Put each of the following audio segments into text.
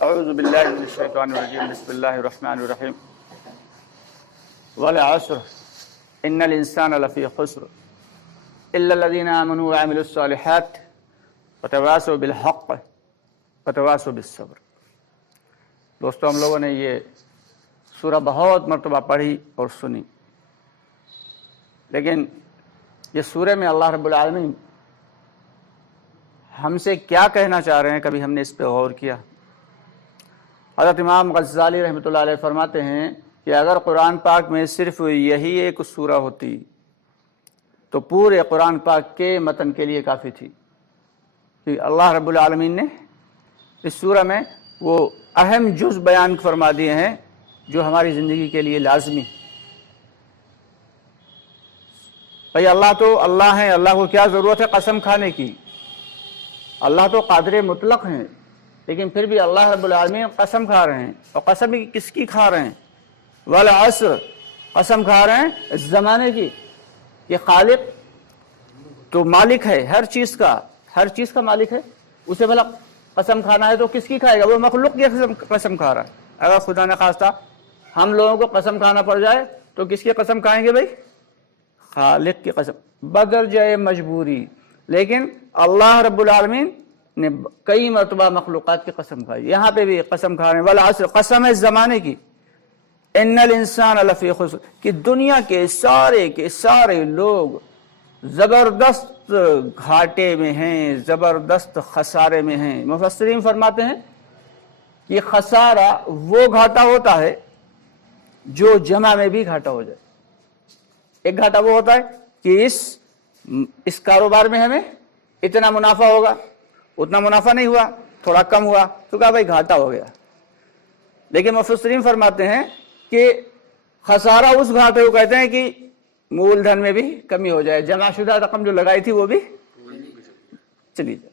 اعوذ باللہ من الشیطان الرجیم بسم اللہ الرحمن الرحیم والعصر ان الانسان لفی خسر الا الذین آمنوا وعملوا الصالحات وتواصوا بالحق وتواصوا بالصبر۔ دوستو، ہم لوگوں نے یہ سورہ بہت مرتبہ پڑھی اور سنی، لیکن یہ سورہ میں اللہ رب العالمین ہم سے کیا کہنا چاہ رہے ہیں، کبھی ہم نے اس پہ غور کیا؟ حضرت امام غزالی رحمۃ اللہ علیہ فرماتے ہیں کہ اگر قرآن پاک میں صرف یہی ایک سورہ ہوتی تو پورے قرآن پاک کے متن کے لیے کافی تھی، کہ اللہ رب العالمین نے اس سورہ میں وہ اہم جز بیان فرما دیے ہیں جو ہماری زندگی کے لیے لازمی۔ بھئی اللہ تو اللہ ہیں، اللہ کو کیا ضرورت ہے قسم کھانے کی؟ اللہ تو قادر مطلق ہیں، لیکن پھر بھی اللہ رب العالمین قسم کھا رہے ہیں، اور قسم کس کی کھا رہے ہیں؟ والعصر، قسم کھا رہے ہیں اس زمانے کی، کہ خالق تو مالک ہے ہر چیز کا مالک ہے، اسے بھلا قسم کھانا ہے تو کس کی کھائے گا؟ وہ مخلوق کی قسم کھا رہا ہے۔ اگر خدا نہ خواستہ ہم لوگوں کو قسم کھانا پڑ جائے تو کس کی قسم کھائیں گے بھائی؟ خالق کی قسم، بدرجہ مجبوری۔ لیکن اللہ رب العالمین نے کئی مرتبہ مخلوقات کی قسم کھائی، یہاں پہ بھی قسم کھا رہے ہیں والعصر، قسم ہے زمانے کی، ان الانسان لفی خسر، کہ دنیا کے سارے لوگ زبردست گھاٹے میں ہیں، زبردست خسارے میں ہیں۔ مفسرین فرماتے ہیں کہ خسارہ وہ گھاٹا ہوتا ہے جو جمع میں بھی گھاٹا ہو جائے۔ ایک گھاٹا وہ ہوتا ہے کہ اس کاروبار میں ہمیں اتنا منافع ہوگا، اتنا منافع نہیں ہوا، تھوڑا کم ہوا تو کہا بھائی گھاٹا ہو گیا۔ لیکن مفسرین فرماتے ہیں کہ خسارہ اس گھاٹے کو کہتے ہیں کہ مول دھن میں بھی کمی ہو جائے، جمع شدہ رقم جو لگائی تھی وہ بھی چلی جائے۔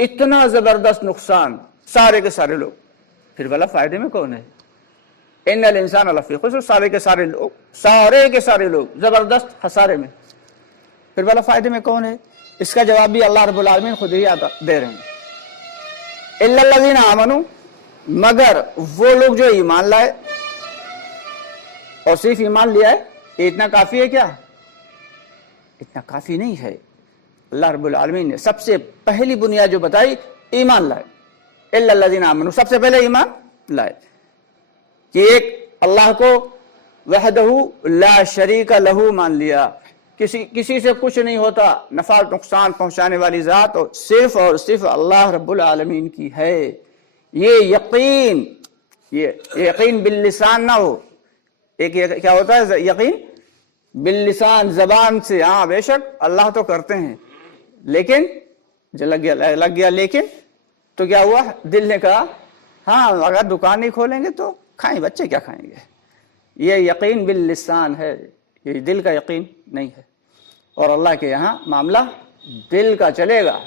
اتنا زبردست نقصان، سارے کے سارے لوگ، پھر بھلا فائدے میں کون ہے؟ ان الانسان لفی خسر، سارے کے سارے لوگ زبردست خسارے میں، پھر بھلا فائدے میں کون ہے؟ اس کا جواب بھی اللہ رب العالمین خود ہی دے رہے ہیں۔ الا الذین آمنوا، مگر وہ لوگ جو ایمان لائے، اور صرف ایمان لیا ہے، اتنا کافی ہے کیا؟ اتنا کافی نہیں ہے۔ اللہ رب العالمین نے سب سے پہلی بنیاد جو بتائی، ایمان لائے۔ الا الذین آمنوا، سب سے پہلے ایمان لائے، کہ ایک اللہ کو وحدہ لا شریک لہ مان لیا، کسی سے کچھ نہیں ہوتا، نفع نقصان پہنچانے والی ذات اور صرف اللہ رب العالمین کی ہے۔ یہ یقین باللسان نہ ہو، ایک کیا ہوتا ہے یقین باللسان، زبان سے، ہاں بے شک اللہ تو کرتے ہیں، لیکن جو لگ گیا لیکن تو کیا ہوا؟ دل نے کہا ہاں اگر دکان نہیں کھولیں گے تو کھائیں، بچے کیا کھائیں گے؟ یہ یقین باللسان ہے، یہ دل کا یقین نہیں ہے۔ اور اللہ کے یہاں معاملہ دل کا چلے گا،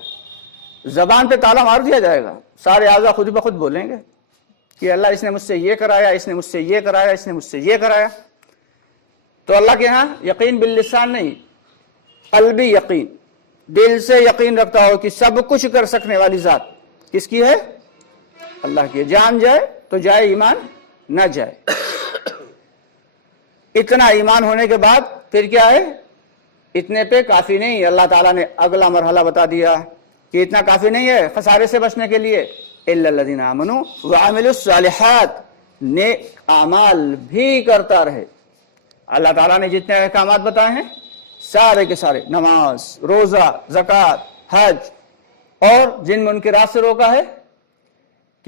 زبان پہ تالا مار دیا جائے گا، سارے اعضاء خود بخود بولیں گے کہ اللہ اس نے مجھ سے یہ کرایا، اس نے مجھ سے یہ کرایا، اس نے مجھ سے یہ کرایا۔ تو اللہ کے ہاں یقین باللسان نہیں، قلبی یقین، دل سے یقین رکھتا ہو کہ سب کچھ کر سکنے والی ذات کس کی ہے؟ اللہ کی۔ جان جائے تو جائے، ایمان نہ جائے۔ اتنا ایمان ہونے کے بعد پھر کیا ہے؟ اتنے پہ کافی نہیں، اللہ تعالیٰ نے اگلا مرحلہ بتا دیا کہ اتنا کافی نہیں ہے خسارے سے بچنے کے لیے۔ الا الذین آمنوا وعملوا الصالحات، نیک اعمال بھی کرتا رہے۔ اللہ تعالیٰ نے جتنے احکامات بتائے ہیں سارے کے سارے، نماز، روزہ، زکوٰۃ، حج، اور جن منکرات سے روکا ہے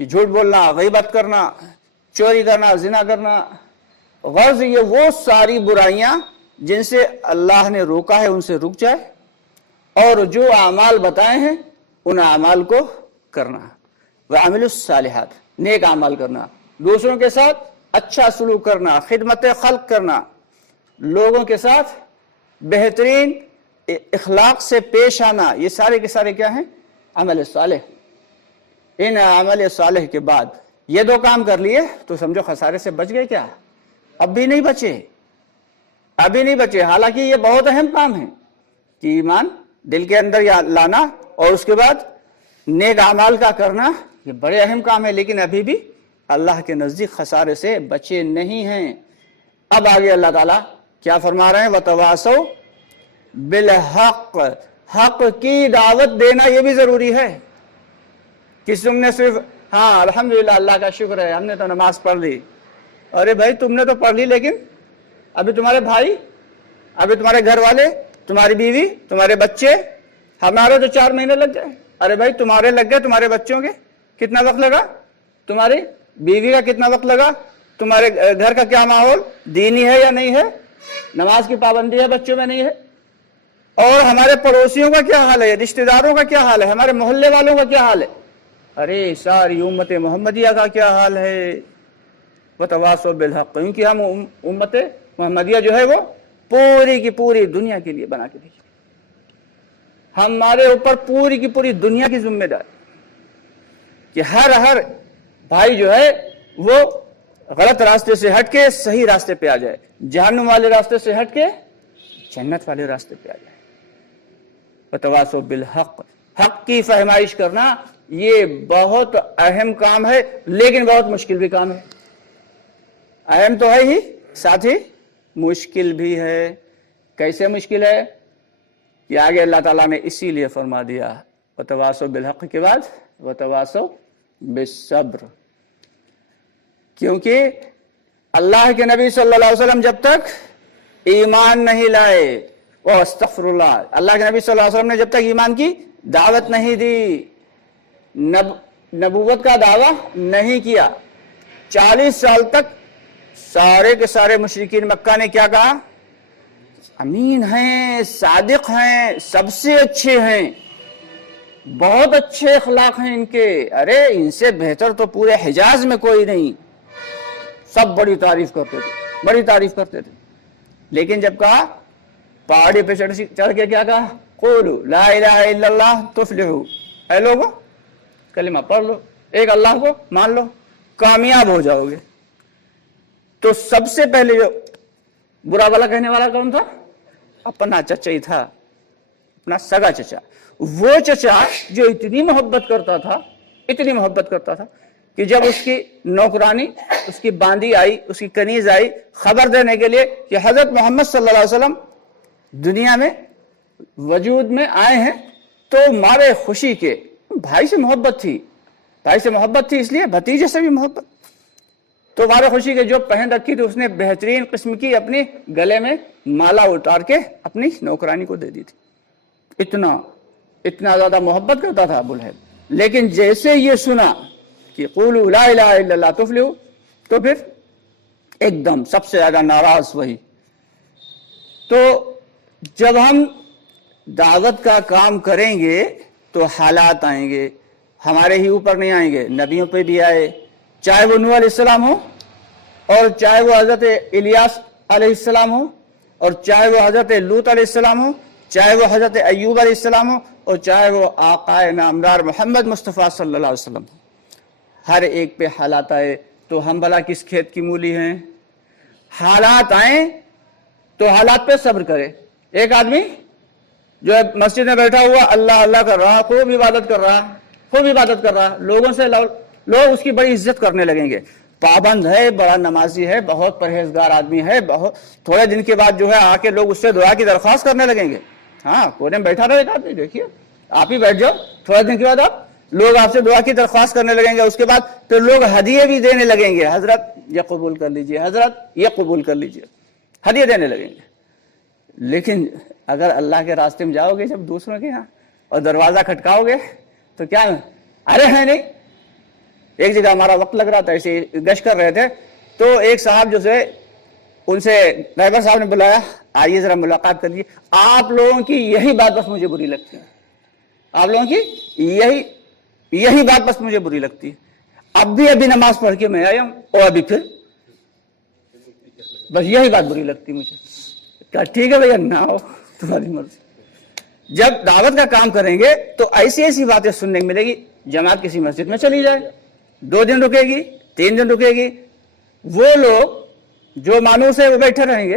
کہ جھوٹ بولنا، غیبت کرنا، چوری کرنا، زنا کرنا، غرض یہ وہ ساری برائیاں جن سے اللہ نے روکا ہے ان سے رک جائے، اور جو اعمال بتائے ہیں ان اعمال کو کرنا۔ وعملوا الصالحات، نیک اعمال کرنا، دوسروں کے ساتھ اچھا سلوک کرنا، خدمت خلق کرنا، لوگوں کے ساتھ بہترین اخلاق سے پیش آنا، یہ سارے کے سارے کیا ہیں؟ عمل صالح۔ ان عمل صالح کے بعد یہ دو کام کر لیے تو سمجھو خسارے سے بچ گئے۔ کیا اب بھی نہیں بچے؟ حالانکہ یہ بہت اہم کام ہے کہ ایمان دل کے اندر لانا، اور اس کے بعد نیک اعمال کا کرنا، یہ بڑے اہم کام ہے، لیکن ابھی بھی اللہ کے نزدیک خسارے سے بچے نہیں ہیں۔ اب آگے اللہ تعالیٰ کیا فرما رہے ہیں؟ وَتَوَاصَوْا بِالْحَقِّ، حق کی دعوت دینا یہ بھی ضروری ہے کہ تم نے صرف ہاں الحمدللہ اللہ کا شکر ہے ہم نے تو نماز پڑھ لی، ارے بھائی تم نے تو پڑھ لی لیکن ابھی تمہارے بھائی، ابھی تمہارے گھر والے، تمہاری بیوی، تمہارے بچے، ہمارے تو 4 مہینے لگ گئے، ارے بھائی تمہارے لگ گئے، تمہارے بچوں کے کتنا وقت لگا، تمہاری بیوی کا کتنا وقت لگا، تمہارے گھر کا کیا ماحول دینی ہے یا نہیں ہے، نماز کی پابندی ہے بچوں میں نہیں ہے، اور ہمارے پڑوسیوں کا کیا حال ہے، رشتہ داروں کا کیا حال ہے، ہمارے محلے والوں کا کیا حال ہے، ارے ساری امت محمدیہ کا کیا حال ہے۔ وتواصوا بالحق، کیونکہ ہم امت محمدیہ جو ہے وہ پوری کی پوری دنیا کے لیے بنا کے دی، ہمارے اوپر پوری کی پوری دنیا کی ذمہ داری کہ ہر بھائی جو ہے وہ غلط راستے سے ہٹ کے صحیح راستے پہ آ جائے، جہنم والے راستے سے ہٹ کے جنت والے راستے پہ آ جائے۔ وتواصوا بالحق، حق کی فہمائش کرنا یہ بہت اہم کام ہے، لیکن بہت مشکل بھی کام ہے۔ اہم تو ہے ہی، ساتھ ہی مشکل بھی ہے۔ کیسے مشکل ہے کہ آگے اللہ تعالیٰ نے اسی لیے فرما دیا وتواصوا بالحق کے بعد وتواصوا بالصبر، کیونکہ اللہ کے نبی صلی اللہ علیہ وسلم جب تک ایمان نہیں لائے، استغفر اللہ، اللہ کے نبی صلی اللہ علیہ وسلم نے جب تک ایمان کی دعوت نہیں دی، نبوت کا دعویٰ نہیں کیا، 40 سال تک سارے کے سارے مشرکین مکہ نے کیا کہا؟ امین ہیں، صادق ہیں، سب سے اچھے ہیں، بہت اچھے اخلاق ہیں ان کے، ارے ان سے بہتر تو پورے حجاز میں کوئی نہیں، سب بڑی تعریف کرتے تھے، بڑی تعریف کرتے تھے۔ لیکن جب کہا پہاڑی پہ چڑھ کے کیا کہا؟ قولوا لا الہ الا اللہ تفلحوا، اے لوگو کلمہ پڑھ لو، ایک اللہ کو مان لو، کامیاب ہو جاؤ گے۔ تو سب سے پہلے جو برا بلا کہنے والا کون تھا؟ اپنا چچا ہی تھا، اپنا سگا چچا، وہ چچا جو اتنی محبت کرتا تھا، اتنی محبت کرتا تھا کہ جب اس کی نوکرانی، اس کی باندی آئی، اس کی کنیز آئی خبر دینے کے لیے کہ حضرت محمد صلی اللہ علیہ وسلم دنیا میں وجود میں آئے ہیں، تو مارے خوشی کے، بھائی سے محبت تھی، بھائی سے محبت تھی، اس لیے بھتیجے سے بھی محبت، تو مارے خوشی کے جو پہن رکھی تھی اس نے بہترین قسم کی اپنی گلے میں مالا اتار کے اپنی نوکرانی کو دے دی تھی، اتنا زیادہ محبت کرتا تھا ابو لہب۔ لیکن جیسے یہ سنا کہ قولوا لا الہ الا اللہ تفلحوا، تو پھر ایک دم سب سے زیادہ ناراض وہی۔ تو جب ہم دعوت کا کام کریں گے تو حالات آئیں گے، ہمارے ہی اوپر نہیں آئیں گے، نبیوں پہ بھی آئے، چاہے وہ نوح علیہ السلام ہو، اور چاہے وہ حضرت الیاس علیہ السلام ہو، اور چاہے وہ حضرت لوط علیہ السلام ہو، چاہے وہ حضرت ایوب علیہ السلام ہو، اور چاہے وہ آقا نامدار محمد مصطفیٰ صلی اللہ علیہ وسلم ہو، ہر ایک پہ حالات آئے تو ہم بھلا کس کھیت کی مولی ہیں؟ حالات آئیں تو حالات پہ صبر کرے۔ ایک آدمی جو ہے مسجد میں بیٹھا ہوا اللہ اللہ کر رہا، خوب عبادت کر رہا، لوگوں سے لوگ اس کی بڑی عزت کرنے لگیں گے، پابند ہے، بڑا نمازی ہے، بہت پرہیزگار آدمی ہے، بہت تھوڑے دن کے بعد جو ہے آ کے لوگ اس سے دعا کی درخواست کرنے لگیں گے۔ ہاں کونے میں بیٹھا رہے ایک آدمی، دیکھیے آپ ہی بیٹھ جاؤ، تھوڑے دن کے بعد لوگ آپ سے دعا کی درخواست کرنے لگیں گے، اس کے بعد پھر لوگ ہدیے بھی دینے لگیں گے، حضرت یہ قبول کر لیجئے، حضرت یہ قبول کر لیجئے، ہدیے دینے لگیں گے۔ لیکن اگر اللہ کے راستے میں جاؤ گے جب دوسروں کے یہاں اور دروازہ کھٹکاؤ گے تو کیا ارے ہے نہیں۔ ایک جگہ ہمارا وقت لگ رہا تھا، ایسے گشت کر رہے تھے، تو ایک صاحب جو سے ان سے ڈرائیور صاحب نے بلایا، آئیے ذرا ملاقات کر لیجیے، آپ لوگوں کی یہی بات بس مجھے بری لگتی ہے، آپ لوگوں کی یہی بات بس مجھے بری لگتی ہے، ابھی نماز پڑھ کے میں آیا ہوں اور ابھی پھر بس یہی بات بری لگتی مجھے۔ کہا ٹھیک ہے بھیا، نہ ہو تمہاری مرضی۔ جب دعوت کا کام کریں گے تو ایسی باتیں سننے کو ملے گی، جماعت کسی مسجد میں چلی جائے، 2 دن رکے گی، 3 دن رکے گی، وہ لوگ جو مانوس ہے وہ بیٹھے رہیں گے،